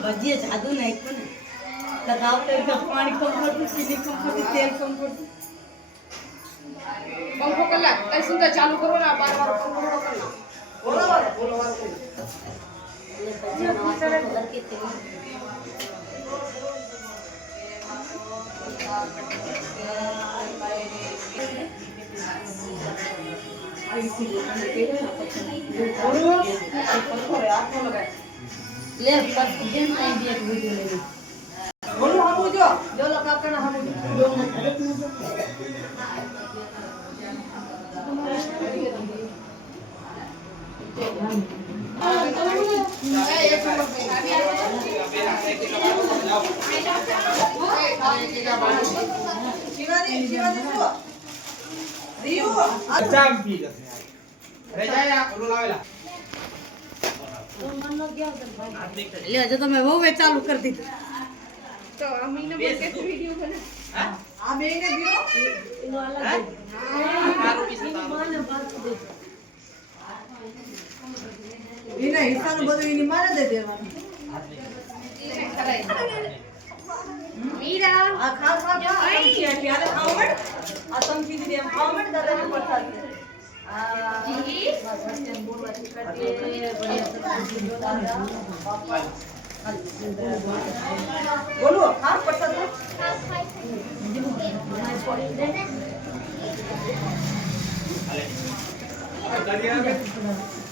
भजिए जादू नहीं को लगाओ तो पानी कम कर दो चीनी कम कर दो तेल कम कर दो पंखो कर ला कई सुंदर चालू करो ना बार-बार पंखो कर ला बोलो घर के तेल ले पर दिन नहीं दिया वीडियो ले बोलो हम जो लगा कर हम जो ले जो तो मैं वो वे चालू कर दी तो अम्मी ने बोल के वीडियो बना हां आ मैंने दियो इन वाला हां मारो पीस माने बात दे इने हिस्सा नु બધું इनी मारे दे देવાનું मीरा आ खा क्या खावड़ आ तुम कीधी दे खावड़ दादा ने पठा दे जी बोलो हां पठा दो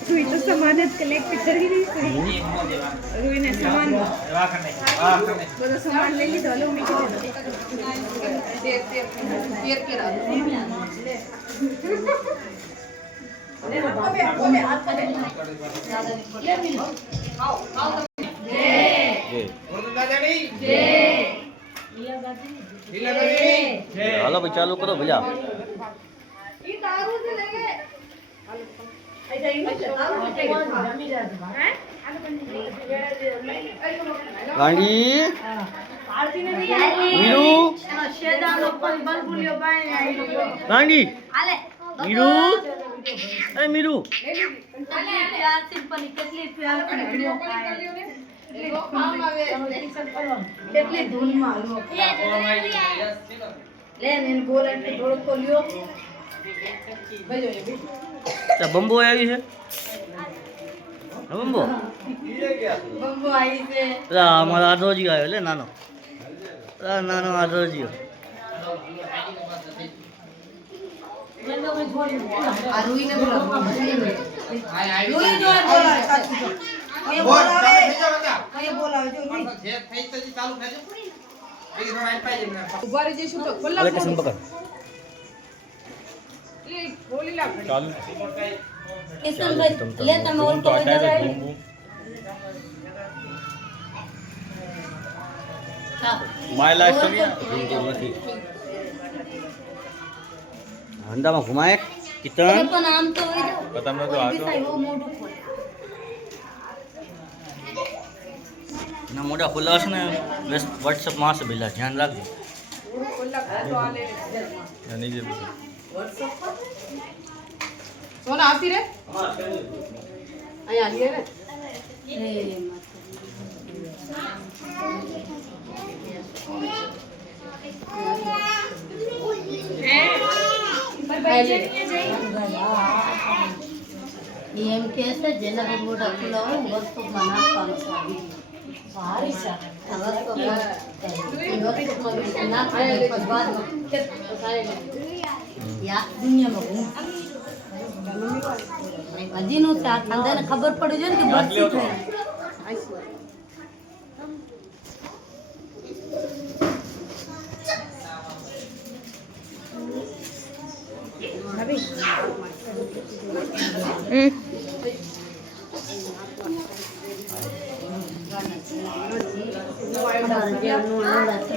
रुई तो सामान कलेक्ट कर ही नहीं रुई ने सामान बोलो सामान ले ली तो मैं देख के रहा ले ओबे हाथ पे ले मिलो आओ जय बोल दादा नहीं जय हेलो भाई चालू करो भैया ये तारू से लेके ऐसा ही गांडी आरती ने नहीं मीरू शेदा लोग पर बल बुलियो बाय गांडी आले मीरू अरे मीरू प्यार सिंपल कितनी प्यार वीडियो वो काम आवे कितनी धूल मारो ले इन बोले के थोड़ को लियो भेजो ये क्या बम्बो आई है बम्बो बम्बो आई से हमारा आदरोजी आयो ले नानो नानो आदरोजी रुई ने बोला रुई जो है बोला ये बोला जो नहीं उबारे जे શું તો ખોલા अरे कसम पकड़ લે બોલી લા चालू किशन भाई ले तमे और तो इधर माय लाइफ स्टोरी નથી અંદામાં ઘુમાય કિતન પણ આમ તો તમને તો આ તો वो મોઢું ખોલે ના મોઢા ખુલ્લા છે ને WhatsApp માં છે પેલા ધ્યાન રાખજો ખોલા તો આલે એની જે WhatsApp પર સોના આતી રે આયા આલી રે એમ કે છે જેના બી મોઢા ખુલ્લા હોય વસ્તુ માં નાખવાનું સારી સારી દુનિયામાં હજી નું ખાનદાને ખબર પડી જાય ને કે બરસી થઈ તમારે જેમનું આનંદ